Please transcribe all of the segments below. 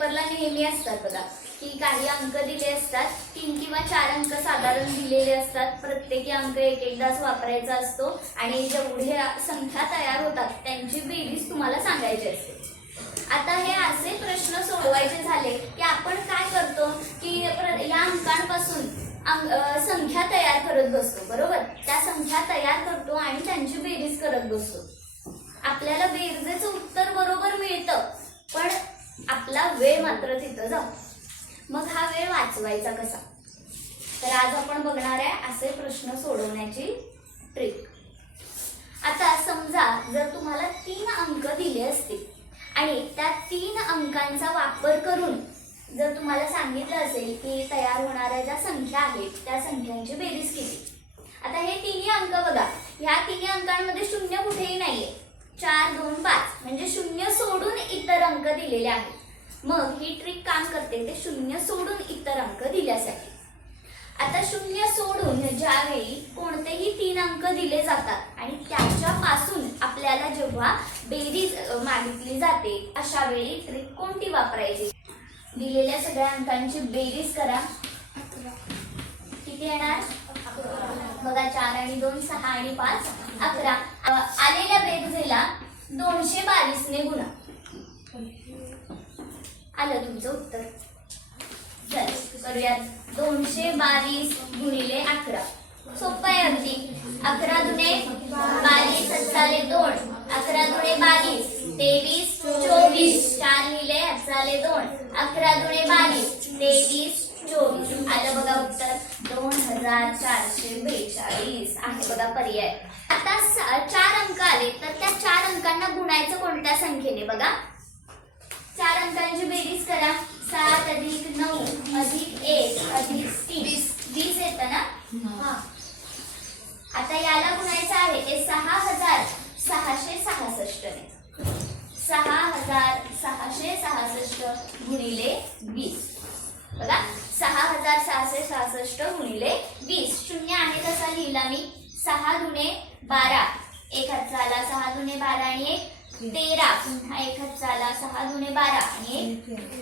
पेपरला नेहमी असतात बघा की काही अंक दिले असतात, 3 किंवा 4 अंक साधारण दिलेले असतात, प्रत्येकी अंक एकदाच वापरायचा असतो आणि जेवढ्या संख्या तयार होतात त्यांची बेरीज तुम्हाला सांगायची असते. आता हे असे प्रश्न सोडवायचे झाले की आपण काय करतो की या अंकांपासून संख्या तयार करत बसतो, बरोबर. त्या संख्या तयार करतो आणि त्यांची बेरीज करत बसतो. आपल्याला बेरजेचं उत्तर बरोबर मिळतं, पण आपला वेळ मात्र तिथं जातो. मग हा वेळ वाचवायचा कसा? तर आज आपण बघणार आहे असे प्रश्न सोडवण्याची ट्रिक. आता समजा जर तुम्हाला 3 अंक दिले असतील आणि त्या 3 अंकांचा वापर करून जर तुम्हाला सांगितलं असेल की तयार होणाऱ्या ज्या संख्या आहेत त्या संख्यांची बेरीज किती. आता हे तिन्ही अंक बघा, ह्या तिन्ही अंकांमध्ये शून्य कुठेही नाहीये. 4, 2, 5 म्हणजे शून्य सोडून इतर अंक दिलेले आहेत. मग ही ट्रिक काम करते ते शून्य सोडून इतर अंक दिल्यासाठी. आता शून्य सोडून ज्यावेळी कोणतेही 3 अंक दिले जातात आणि त्याच्यापासून आपल्याला जेव्हा बेरीज मागितली जाते अशा वेळी ट्रिक कोणती वापरायची? दिलेल्या सगळ्या अंकांची बेरीज करा. किती येणार? बघा 4 आणि 2 6 आणि 5 11. आलेल्या बेरजेला 222 ने गुणा. आलं तुमचं उत्तर. चल करूयात. 222 गुणिले 11. सोपं आहे अगदी. 11 दुणे 22 7 2. 11 दुणे 22 23 24. 4 लिहिले 7 2. 11 दुणे 22 23 24. आलं बघा उत्तर 2442 आहे बघा पर्याय. आता 4 अंक आले तर त्या 4 अंकांना गुणायचं कोणत्या संख्येने? बघा 4 अंकांची बेरीज करा. 7 अधिक 9 अधिक 1 अधिक 3 20 येतं ना. आता याला गुणायचं आहे ते 6666 ने. 6666 गुणिले 20. बघा 6666 गुणिले 20. शून्य आहे तसा लिहिला मी. 6 दुणे 12 एक हात झाला. 6 दुणे 12 आणि 1 13. पुन्हा एक हात झाला. 6 दुणे 12 आणि 1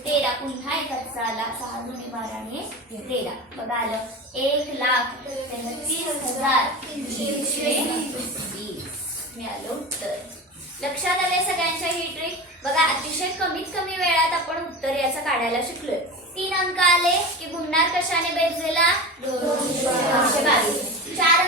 13. पुन्हा एक हात झाला. 6 दुणे 12 आणि 1 13. बघा आलं 1,33,320 मिळालं उत्तर. लक्षात आलंय सगळ्यांच्या ही ट्रिक? बघा अतिशय कमीत कमी वेळात आपण उत्तर याचं काढायला शिकलोय. 3 अंक आले की गुणणार कशाने बेरजेला? 222. 4